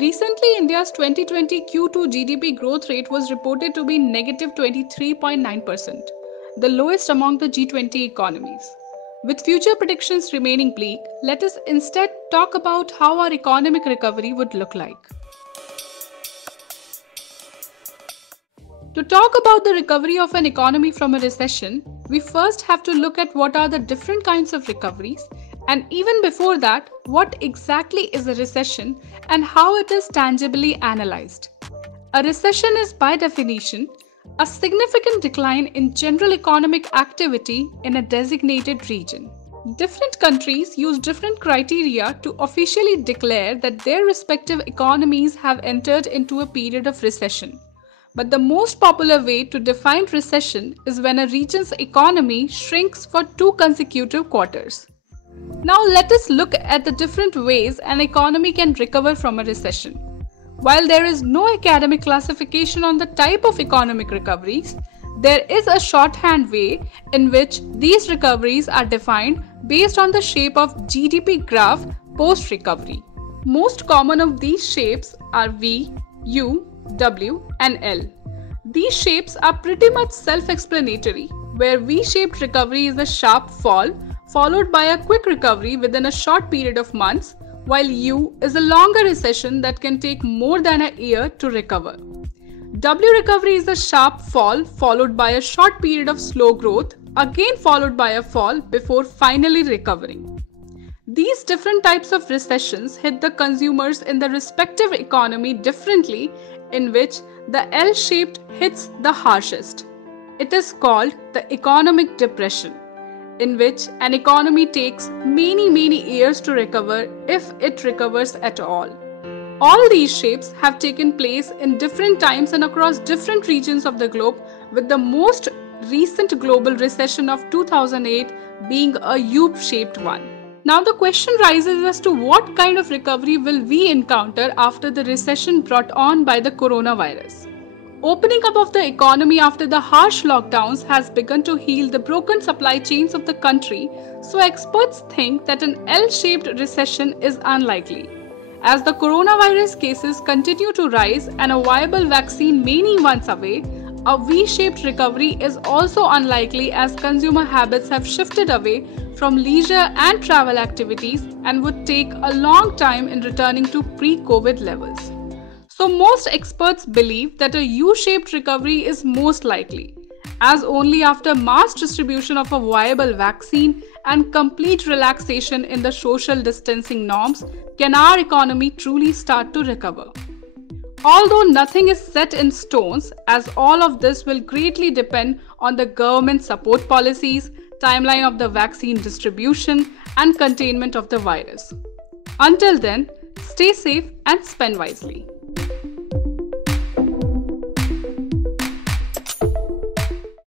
Recently, India's 2020 Q2 GDP growth rate was reported to be negative 23.9%, the lowest among the G20 economies. With future predictions remaining bleak, let us instead talk about how our economic recovery would look like. To talk about the recovery of an economy from a recession, we first have to look at what are the different kinds of recoveries, and even before that, what exactly is a recession and how it is tangibly analyzed. A recession is, by definition, a significant decline in general economic activity in a designated region. Different countries use different criteria to officially declare that their respective economies have entered into a period of recession. But the most popular way to define recession is when a region's economy shrinks for 2 consecutive quarters. Now let us look at the different ways an economy can recover from a recession. While there is no academic classification on the type of economic recoveries, there is a shorthand way in which these recoveries are defined based on the shape of GDP graph post-recovery. Most common of these shapes are V, U, W, and L. These shapes are pretty much self-explanatory, where V-shaped recovery is a sharp fall followed by a quick recovery within a short period of months, while U is a longer recession that can take more than a year to recover. W recovery is a sharp fall followed by a short period of slow growth, again followed by a fall before finally recovering. These different types of recessions hit the consumers in the respective economy differently, in which the L-shaped hits the harshest. It is called the economic depression, in which an economy takes many years to recover if it recovers at all. All these shapes have taken place in different times and across different regions of the globe, with the most recent global recession of 2008 being a U-shaped one. Now the question rises as to what kind of recovery will we encounter after the recession brought on by the coronavirus. Opening up of the economy after the harsh lockdowns has begun to heal the broken supply chains of the country, so experts think that an L-shaped recession is unlikely. As the coronavirus cases continue to rise and a viable vaccine many months away, a V-shaped recovery is also unlikely as consumer habits have shifted away from leisure and travel activities and would take a long time in returning to pre-COVID levels. So most experts believe that a U-shaped recovery is most likely, as only after mass distribution of a viable vaccine and complete relaxation in the social distancing norms can our economy truly start to recover. Although nothing is set in stones, as all of this will greatly depend on the government support policies, timeline of the vaccine distribution, and containment of the virus. Until then, stay safe and spend wisely.